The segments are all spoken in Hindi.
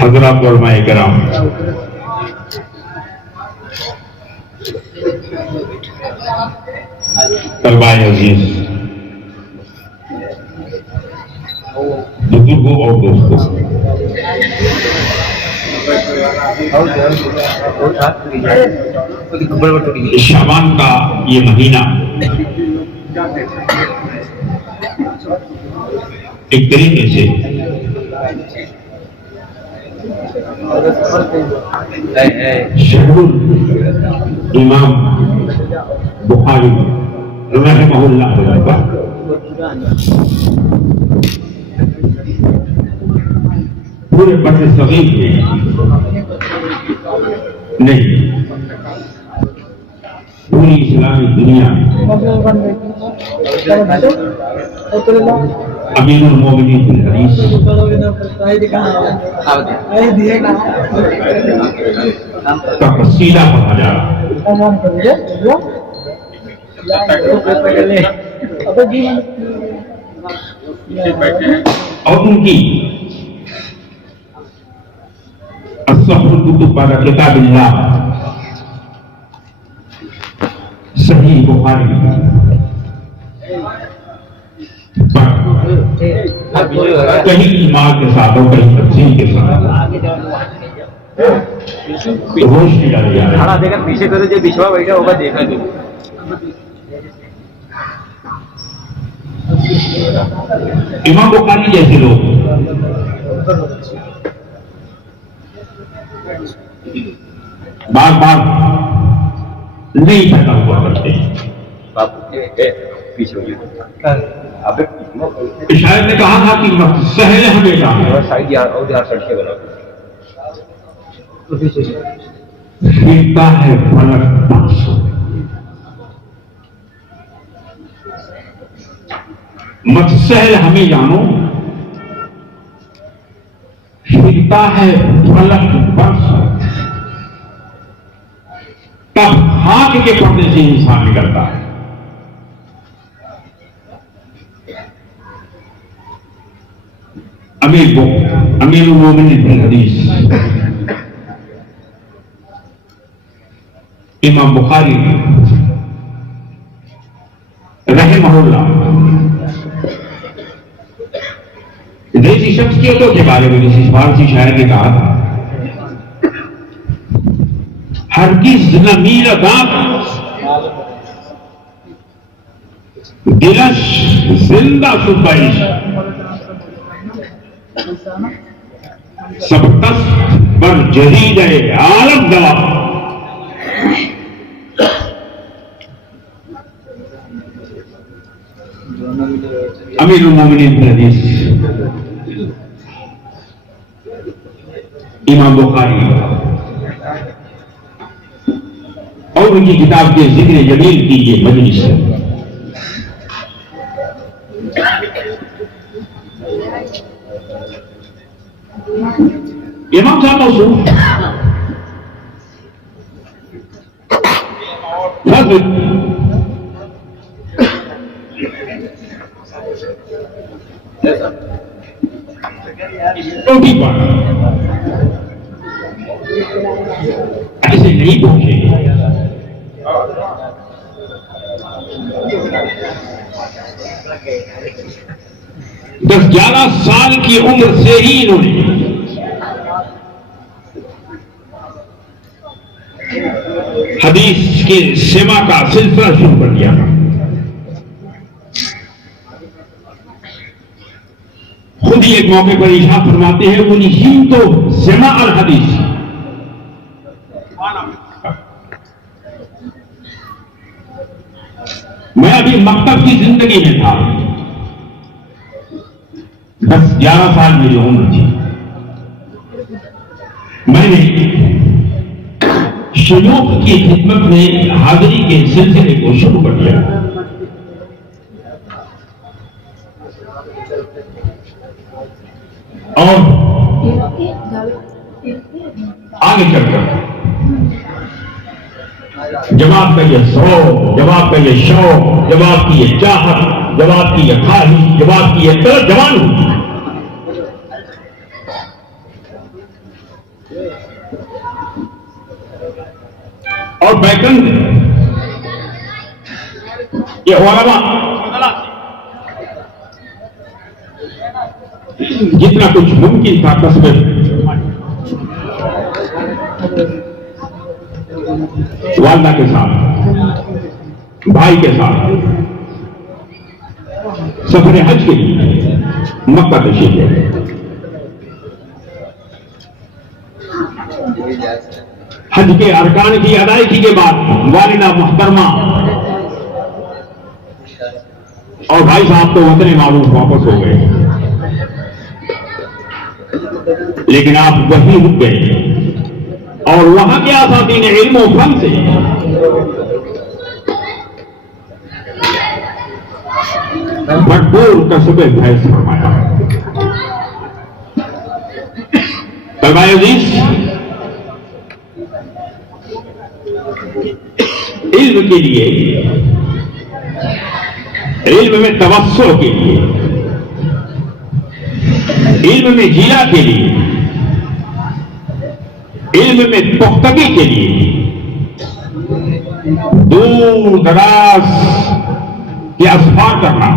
हज़रात उलमाए किराम, तलबाए अजीज, बुजुर्गों और दोस्तों, शाबान का ये महीना एक तरीके से शहरुल इमाम बुखारी रहमहुल्लाह का पूरे बड़े सगीर के नहीं, पूरी इस्लामी दुनिया अमीरुल मोमिनीन फिल हदीस का वसीला कहा जा रहा और उनकी अस्सहुल कुतुब बादा किताबिल्लाह सही बुखारी कहीं ईमान के साथ और कहीं तफसील के साथ रोशनी डाली जा रही है। देखा पीछे तो जो बिछवा बैठा होगा देखा जो इमाम बुखारी जैसे लोग बार बार नहीं पैदा हुआ करते हैं। शायद ने कहा था कि सहल हमेशा फिरता है फलक 500, मत सहल हमें जानो, फिरता है फलक 500, तब हाथ के पड़ने से इंसान निकलता है। अमीरुल मोमिनीन फिल हदीस इमाम बुखारी रहमहुल्लाह जैसी शख्सियतों के बारे में किसी फारसी शायर ने कहा था, हरगिज़ न मीरदात दिलश जिंदा सुबाइश सबकस पर जदीद आलम दवा। अमीरुल मोमिनीन फिल हदीस इमाम बुखारी और उनकी किताब के जिक्र जमील की ये मजलिस है। इमाम साहब मौसूफ रोटी पर ऐसे नहीं पहुंचे। 10-11 साल की उम्र से ही इन्होंने हदीस के सेवा का सिलसिला शुरू कर दिया। खुद ही एक मौके पर इरशाद फरमाते हैं उन्हीं तो सेमा अल हदीस, मैं अभी मकतब की जिंदगी में था, 10-11 साल मेरी उम्र थी। मैंने शयूख की खिदमत में हाजिरी के सिलसिले को शुरू कर दिया। और आगे चलकर जब आपका ये शौक, जब आपका ये शौक, जब आपकी ये चाहत, जब आपकी ये ख्वाहिश, जब आपकी ये तरफ जवान होगी, और बैकंद ये हुआ जितना कुछ मुमकिन था कसबे वालदा के साथ, भाई के साथ सफर हज के लिए मक्का तशरीफ ले गए। हज के अरकान की अदायगी के बाद वालिदा मुहतरमा और भाई साहब तो वतन मारूफ वापस हो गए, लेकिन आप वहीं रुक गए और वहां के आसादीन इल्म और फन से भरपूर कसबे फैज फरमाया। अजीज, इल्म के लिए, इल्म में तवस्सुल के लिए, इल्म में जिया के लिए, इल्म में पुख्तगी के लिए दूर दराज के असफार करना,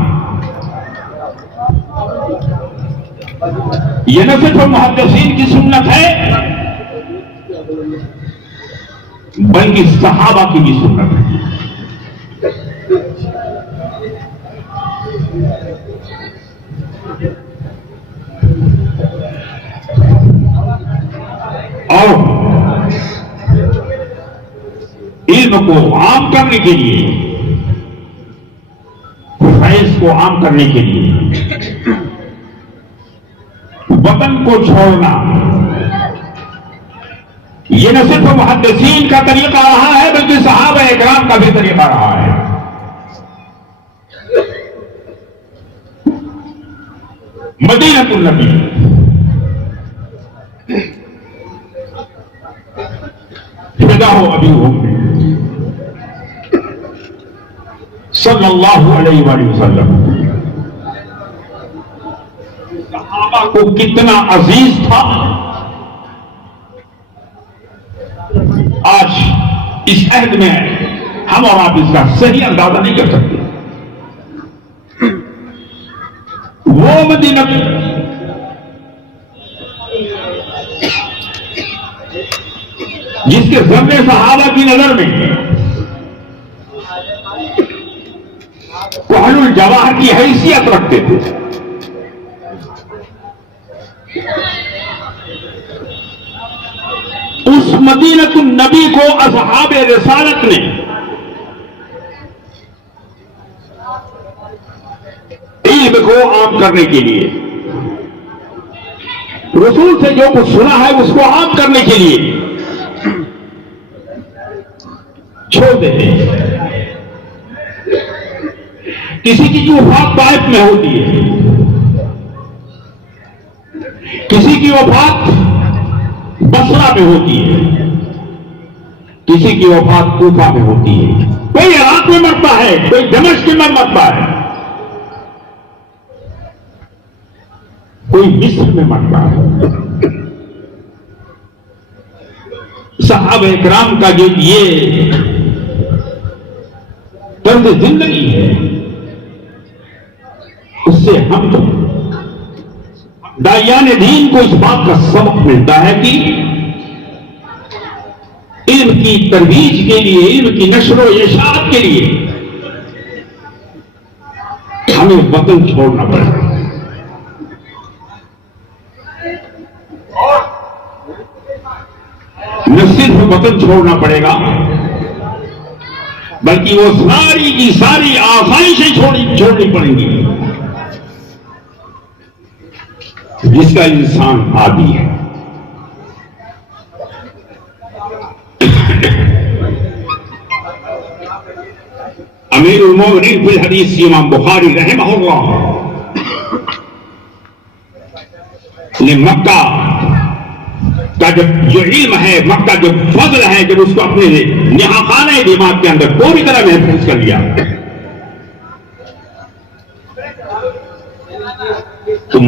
यह न सिर्फ मुहद्दिसीन की सुन्नत है बल्कि सहाबा की भी सुन्नत है। और इल्म को आम करने के लिए, फैज को आम करने के लिए वतन को छोड़ना, यह न सिर्फ मुहद्दिसीन का तरीका रहा है बल्कि सहाबा इकराम का भी तरीका रहा है। मदीनतुन नबी फिदा हो अभी हो सल्लल्लाहु अलैहि वसल्लम, सहाबा को कितना अजीज था, आज इस अहद में हम और आप इसका सही अंदाजा नहीं कर सकते। वो मदीना जिसके ज़र्रे सहाबा की नजर में कहलुल जवाहर की हैसियत रखते थे, उस मदीनतुन नबी को असहाबे रिसालत ने इल्म को आम करने के लिए, रसूल से जो कुछ सुना है उसको आम करने के लिए छोड़ देते हैं। किसी की की वफात ताइफ में होती है, किसी की वफात बसरा में होती है, किसी की वफात कूफा में होती है, कोई इराक में मरता है, कोई दमिश्क में मरता है, कोई मिस्र में मरता है। सहाबा इकराम का ये तर्ज जिंदगी है, उससे हम दायान दीन को इस बात का सबक मिलता है कि इल्म की तरवीज के लिए, इल्म की नशर व इशाअत के लिए हमें वतन छोड़ना पड़ेगा। न सिर्फ वतन छोड़ना पड़ेगा, बल्कि वो सारी की सारी आसाइशें छोड़नी पड़ेंगी जिसका इंसान आदी है। अमीरुल मोमिनीन फिल हदीस इमाम बुखारी रहमहुल्लाह ने मक्का का जो इल्म है, मक्का जो फजल है, जब उसको अपने निहाखाने दिमाग के अंदर पूरी तरह महफूज कर लिया तो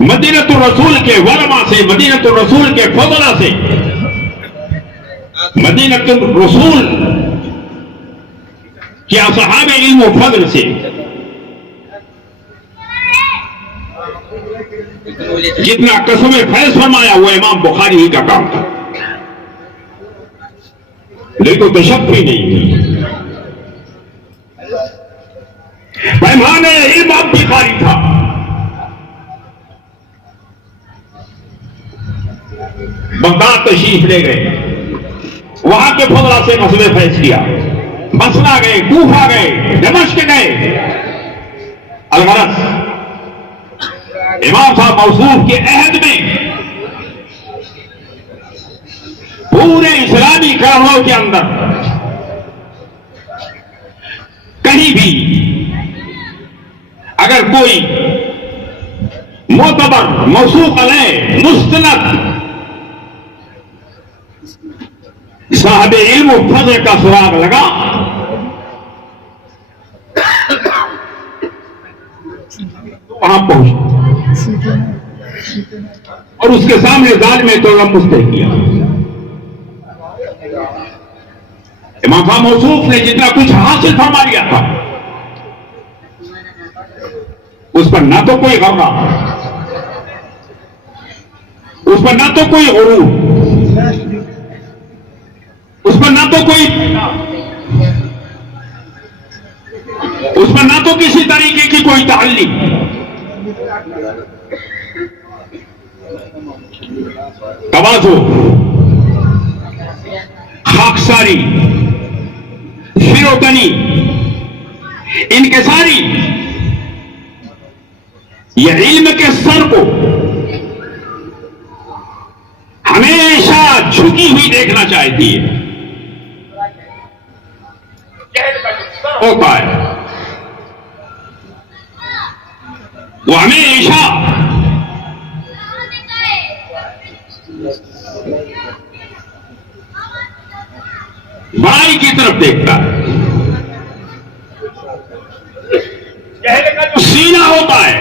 मदीनतुर रसूल के वलमा से, मदीनतुर रसूल के फजला से, मदीनतुर रसूल के असहाबे इल्म व फजल से जितना कसमें फैज फरमाया वो इमाम बुखारी ही का काम था, लेकिन तशक भी नहीं थी। पैमाने इल्म बुखारी था। बगदाद तशरीफ ले गए, वहां के फजला से मसले फैज किया, बसरा गए, कूफा गए, दमिश्क गए। अलगरज इमाम साहब मौसूफ के अहद में पूरे इस्लामी करहलों के अंदर कहीं भी अगर कोई मोतबर मौसूफ अलैह मुस्तनद साहब इल्म फजल का सुराग लगा वहां पहुंच और उसके सामने जालिम तो मुस्तह किया। इमाम साहब मौसूफ ने जितना कुछ हासिल फरमा लिया था उस पर ना तो कोई गौरा, उस पर ना तो कोई गुरूर, उस पर ना तो कोई, उस पर ना तो किसी तरीके की कोई ताल्ली, तवाज़ु, खाकसारी, फिरोतनी, इनकिसारी, यह इल्म के सर को हमेशा झुकी हुई देखना चाहती है। होता है वो हमेशा बड़ाई की तरफ देखता है। चेहरे का जो सीना होता है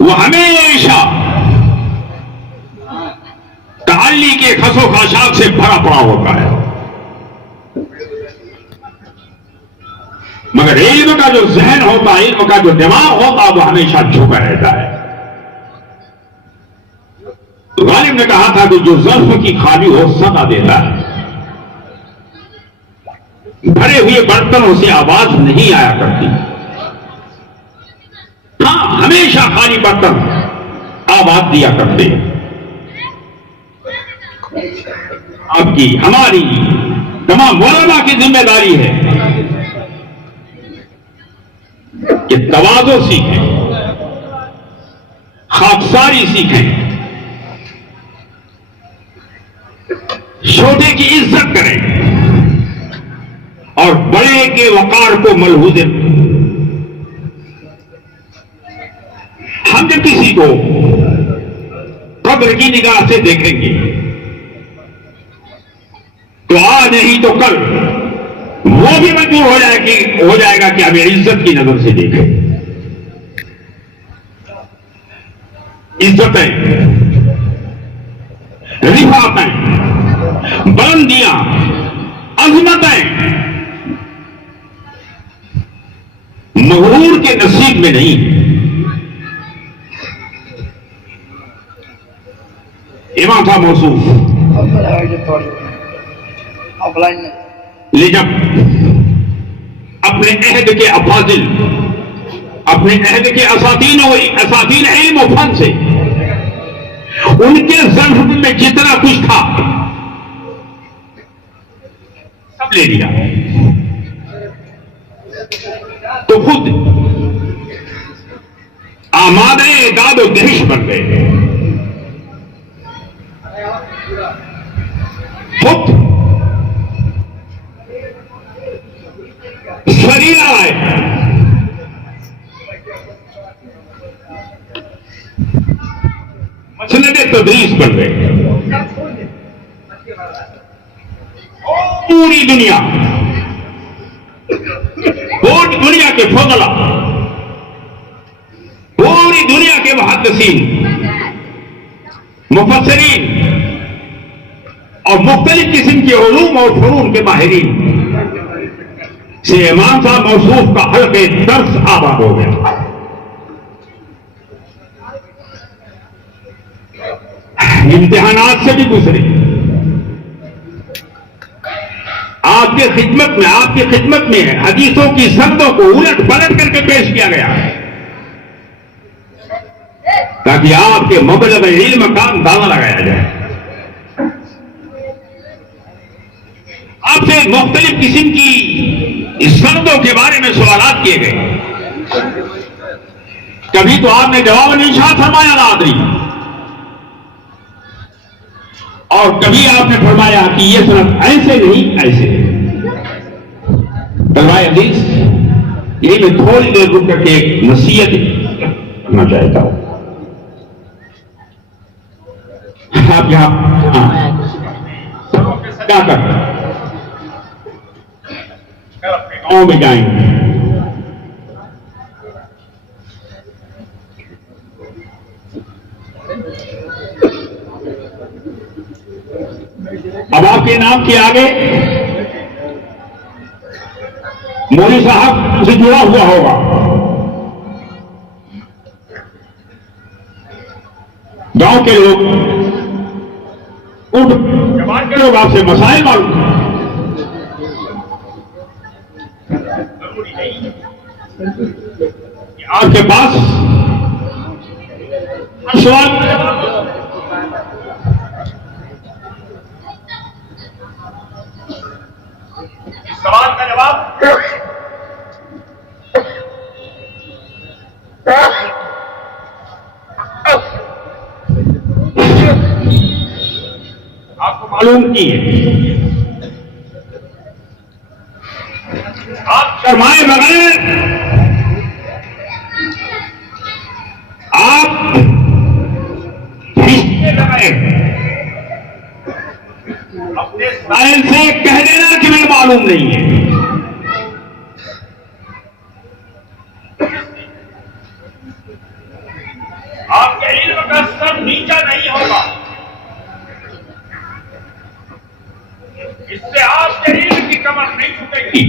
वो हमेशा ताली के खसो खाशाक से भरा पड़ा होता है, मगर इल्म का जो जहन होता है, इल्म का जो दिमाग होता है वो हमेशा झुका रहता है। गालिब ने कहा था कि जो ज़र्फ की खाली हो सदा देता है, भरे हुए बर्तनों से आवाज नहीं आया करती। हाँ, हमेशा खाली बर्तन आवाज दिया करते। आपकी हमारी तमाम उलमा की जिम्मेदारी है कि तवाज़ो सीखें, खाकसारी सीखें, छोटे की इज्जत करें और बड़े के वकार को मलहूज़। हम जब किसी को कब्र की निगाह से देखेंगे तो आज नहीं तो कल वो भी मंजूर हो जाएगा कि हमें इज्जत की नजर से देखे। इज्जतें, रिफातें, बुलंदियां, अजमतें मगरूर के नसीब में नहीं। इमाम साहब मौसूफ ले जब अपने अहद के अफाजिल, अपने अहद के असातीन इल्म और फन से उनके ज़र्फ में जितना कुछ था सब ले लिया, तो खुद आमादे दादो दहिश बन गए। खुद शरीरा है, मसनद तदरीस बन गए। पूरी दुनिया के फजला, पूरी दुनिया के मुहद्दिसीन, मुफस्सिरीन और मुख्तलिफ किस्म के उलूम और फनून के माहिरीन से इमाम साहब मौसूफ का हल्के दर्स आबाद हो गया। इम्तिहानात से भी गुजरे, आपकी खिदमत में हदीसों की संदों को उलट पलट करके पेश किया गया ताकि आपके मबलग इल्म का अंदाजा लगाया जाए। आपसे मुख्तलिफ किस्म की संदों के बारे में सवालात किए गए। कभी तो आपने जवाब नहीं शाह फरमाया नादरी, और कभी आपने फरमाया कि ये सिर्फ ऐसे नहीं ऐसे। तलवाए अजीज, यही मैं थोड़ी देर रुक करके एक नसीहत करना चाहता हूं। आप यहां क्या कर गांव में जाएंगे, अब आपके नाम के आगे मौलवी साहब से जुड़ा हुआ होगा, गांव के लोग, जवान के लोग आपसे मसाइल मालूम हैं। आपके पास सवाल का जवाब आपको मालूम नहीं है। आप शर्माए बगैर आप हिस्से लगाए अपने साइल से कह देना कि मैं मालूम नहीं है। आपके इल्म का स्तर नीचा नहीं होगा, इससे आपके इल्म की कमर नहीं झुकेगी।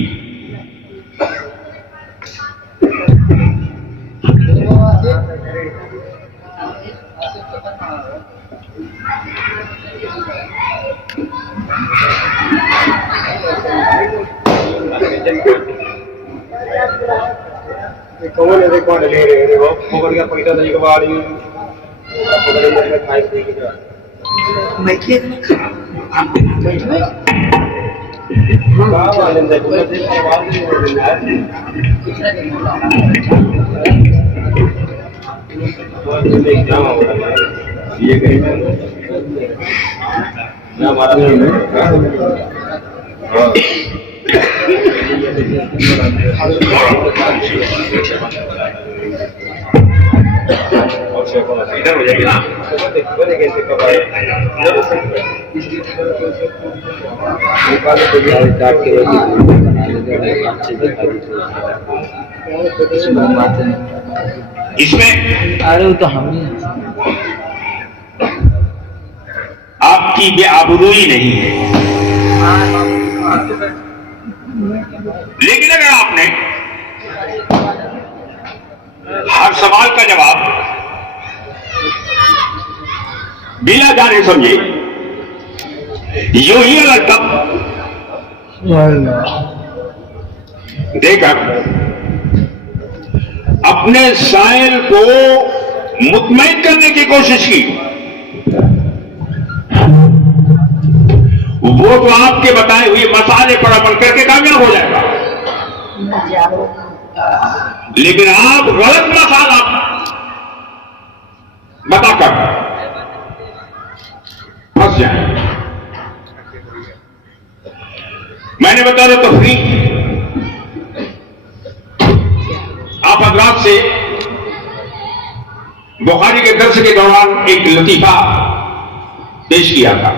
कौन है कौन ले रहे हैं वो पकड़ के पैसा देने के बाद पकड़ के खाए पी के मैं खेत में ये हमारा इधर हो जाएगी ना। इसमें अरे वो तो हम ही आपकी बेआबरूई नहीं है, लेकिन अगर आपने हर सवाल का जवाब बिना जाने समझे यूं ही अगर तब देकर अपने साइल को मुतमईन करने की कोशिश की, वो तो आपके बताए हुए मसाले पर अमल करके कामयाब हो जाएगा। लेकिन आप गलत मसाला बताकर फंस जाए। मैंने बताया तफरीक आप हजरात से बुखारी के दर्स के दौरान एक लतीफा पेश किया था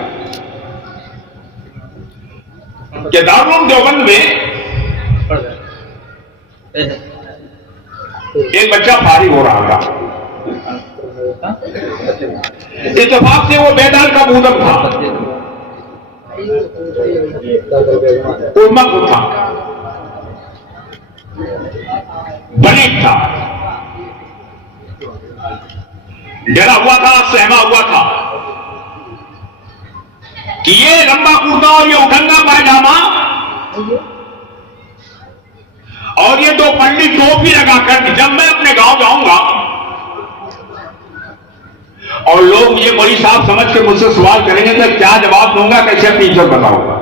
कि दारुल देवबंद में एक बच्चा फारिग हो रहा था। इत्तेफाक से वो बेदाल का बूदक था, उर्मक था, बलीग था, डरा हुआ था, सहमा हुआ था कि ये लंबा कुर्ता और ये उठंगा पायजामा और ये दो पंडित टोपी लगाकर जब मैं अपने गांव जाऊंगा और लोग मुझे मौलवी साहब समझ के मुझसे सवाल करेंगे तो क्या जवाब दूंगा, कैसे अपनी इज्जत बताऊंगा।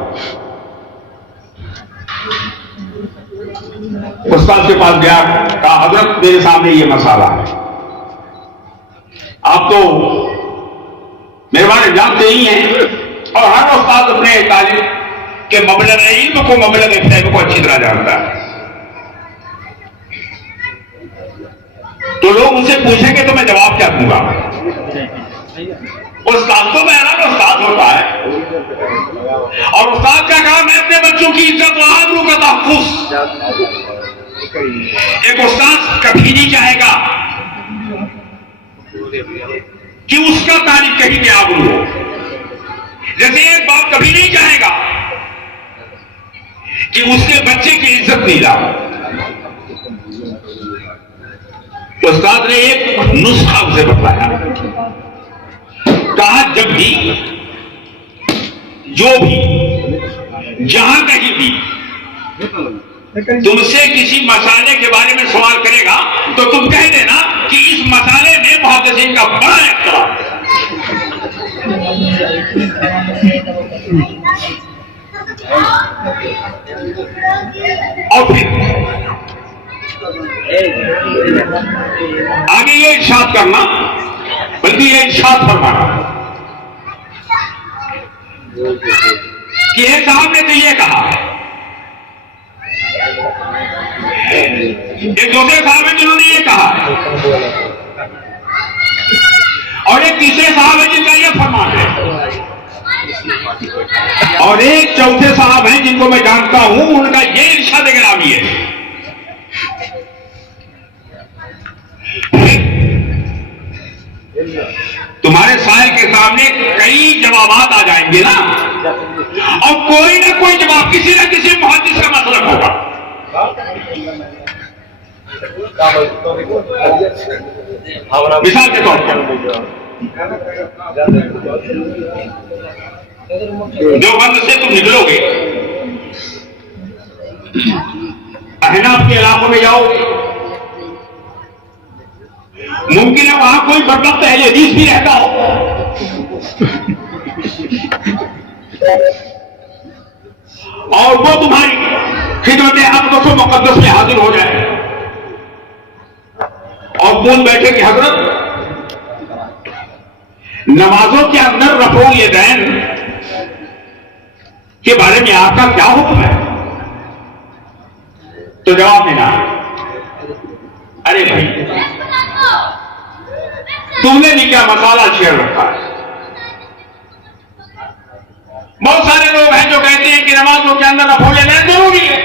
उस्ताद के पास गया, कहा हजरत मेरे सामने ये मसाला है, आप तो मेरे बारे में जानते ही हैं और हर उस्ताद अपने तालिब के मबलग इल्म को, मबलग फहम को अच्छी तरह जानता है। तो लोग उनसे पूछेंगे तो मैं जवाब क्या दूंगा। उस्ताद तो मेरा उस्ताद होता है और उस्ताद का काम है अपने बच्चों की इज्जत और आबरू का तहफ्फुज़। एक उस्ताद कभी नहीं चाहेगा कि उसका तारीफ कहीं पे आबरू हो, जैसे एक बाप कभी नहीं चाहेगा कि उसके बच्चे की इज्जत नहीं लाओ। उस्ताद ने एक नुस्खा उसे बताया, कहा जब भी जो भी जहां कहीं भी तुमसे किसी मसाले के बारे में सवाल करेगा तो तुम कह देना कि इस मसाले में मुहद्दिसीन का बड़ा इख्तिलाफ है। और फिर आगे ये इरशाद करना, बल्कि ये इरशाद फरमाना कि एक साहब ने तो ये कहा, एक दूसरे साहब है जिन्होंने ये कहा, और एक तीसरे साहब है जिनका ये फरमान है, और एक चौथे साहब हैं जिनको मैं जानता हूं, उनका ये इरशाद गिरामी है। तुम्हारे साहिल के सामने कई जवाबात आ जाएंगे ना, और कोई ना कोई जवाब किसी ना किसी मुहद्दिस का मतलब होगा। मिसाल के तौर पर देवबंद से तुम निकलोगे, अहनाफ के इलाकों में जाओगे, मुमकिन है वहां कोई बदबख्त अहले हदीस भी रहता हो, और वो तुम्हारी खिदमत अक़दस व मुक़द्दस में हाजिर हो जाए और बोल बैठे कि हजरत नमाजों के अंदर रफ़ो यदैन के बारे में आपका क्या हुक्म है। तो जवाब देना, अरे भाई तुमने भी क्या मसाला छेड़ रखा है। बहुत सारे लोग हैं जो कहते हैं कि नमाजों के अंदर अफूले लेना जरूरी है।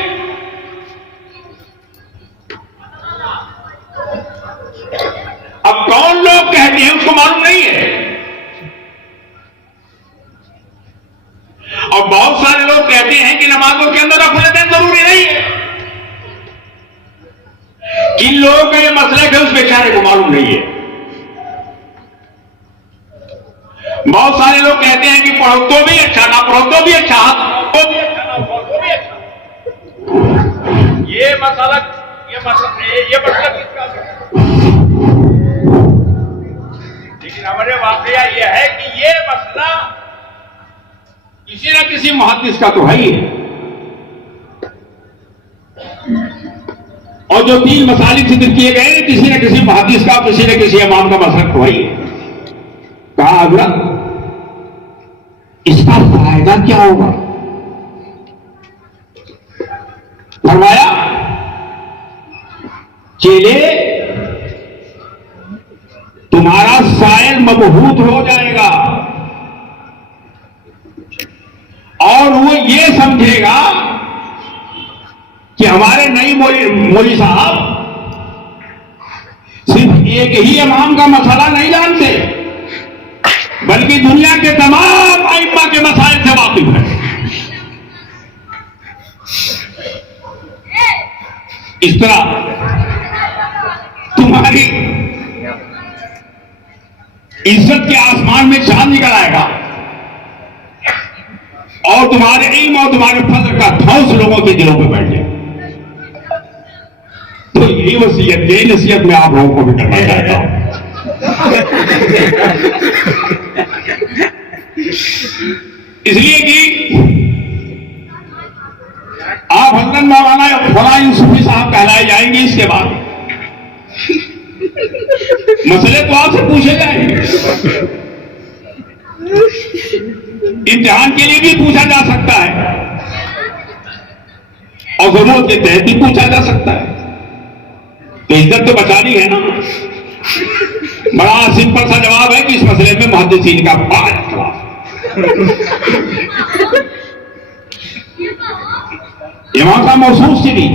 अब कौन लोग कहते हैं उसको मालूम नहीं है। और बहुत सारे लोग कहते हैं कि नमाजों के अंदर अफूले लेना जरूरी नहीं है। किन लोगों का ये मसला है उस बेचारे को मालूम नहीं है। बहुत सारे लोग कहते हैं कि पढ़ो तो भी अच्छा, ना पढ़ो तो भी अच्छा, तो भी अच्छा, ना पढ़ो तो भी अच्छा। ये मसला किसका है? लेकिन हमारे वाकया ये है कि ये मसला किसी न किसी मुहद्दिस का तो है ही है। और जो 3 मसालिक जिक्र किए गए किसी न किसी मुहद्दिस का, किसी न किसी इमाम का मसलक तो है ही है। कहा हजरत इसका फायदा क्या होगा? फरमाया चेले तुम्हारा साइल मबहूत हो जाएगा और वो ये समझेगा कि हमारे नई मौलवी साहब सिर्फ एक ही इमाम का मसला नहीं जानते बल्कि दुनिया के तमाम आइम्मा के मसाइल से वाकिफ है। इस तरह तुम्हारी इज्जत के आसमान में चांद निकल आएगा और तुम्हारे इल्म और तुम्हारे फजल का धौंस लोगों के दिलों में बैठ जाए। तो यही वसीयत, यही नसीहत मैं आप लोगों को भी करना चाहता हूं। इसलिए कि आप हजरत मौलाना फला यूसुफी साहब कहलाए जाएंगे। इसके बाद मसले तो आपसे पूछे जाएंगे, इम्तिहान के लिए भी पूछा जा सकता है और जरूरत के तहत भी पूछा जा सकता है। तो इज्जत तो बचानी है ना। बड़ा सिंपल सा जवाब है कि इस मसले में मुहद्दिसीन का बड़ा इख्तिलाफ। इमाम साहब महसूस से भी,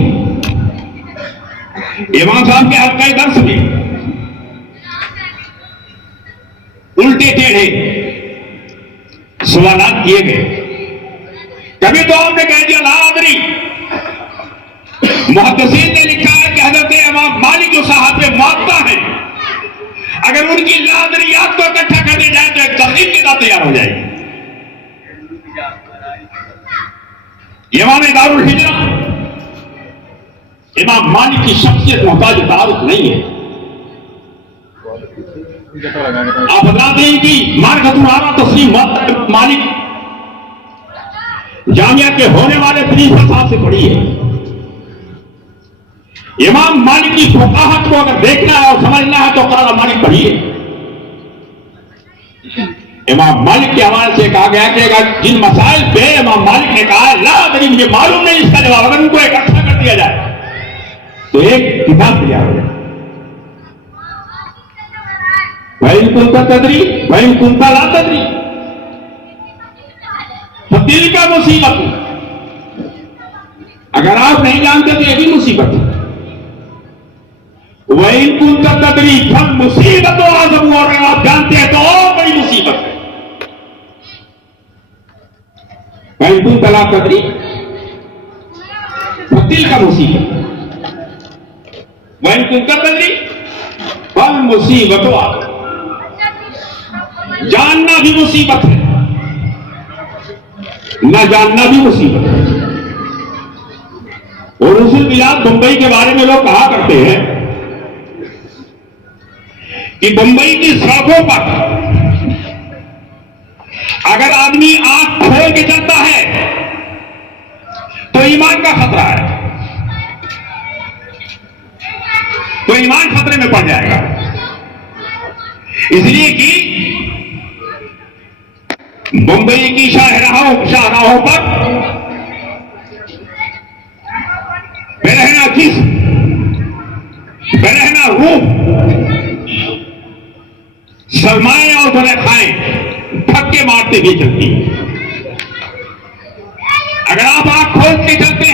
इमाम साहब के हल्का दर्स में उल्टे टेढ़े सवालात किए गए। कभी तो आपने कह दिया ला अदरी। मुहद्दिसीन ने लिखा है कि हजरत इमाम मालिक जो साहब पे मुअत्ता है, अगर उनकी लादरियात को इकट्ठा कर दी जाए तो एक तहरीर के साथ तैयार हो जाएगी। इमाम दारुल हिजरा इमाम मालिक की शख्सियत मोहताज तारुफ नहीं है। आप बताते हैं कि मार्गतुराना तस्लीम मालिक जामिया के होने वाले प्रिंसिपल साहब से पढ़ी है। इमाम मालिक की फुकाहत को अगर देखना है और समझना है तो काला मालिक पढ़िए। इमाम मालिक के हवाले से कहा गया कि अगर जिन मसाइल पे इमाम मालिक ने कहा ला अदरी, मुझे मालूम नहीं इसका जवाब, अगर उनको इकट्ठा कर दिया जाए तो एक किताब तैयार हो जाए। वहीं कुंता तदरी वहीं कुंता ला तदरी, तो दिल का मुसीबत। अगर आप नहीं जानते तो यह भी मुसीबत है। वहीं कुंता तदरी फल मुसीबत हो आजम, और अगर आप जानते हैं तो और बड़ी मुसीबत है। वहीं कुंता ला तदरी, दिल का मुसीबत। वहीं कुंता तदरी फल मुसीबत हो आजम, जानना भी मुसीबत है, न जानना भी मुसीबत है। और उसी बिलाद बंबई के बारे में लोग कहा करते हैं कि बंबई की सड़कों पर अगर आदमी आंख खोल के चलता है तो ईमान का खतरा है, तो ईमान खतरे में पड़ जाएगा। इसलिए कि मुंबई की शाहराहों पर बेरहना जिस्म, बेरहना रूह जलमाएं और भले खाएं, धक्के मारते हुए चलती है। अगर आप आंख खोल के चलते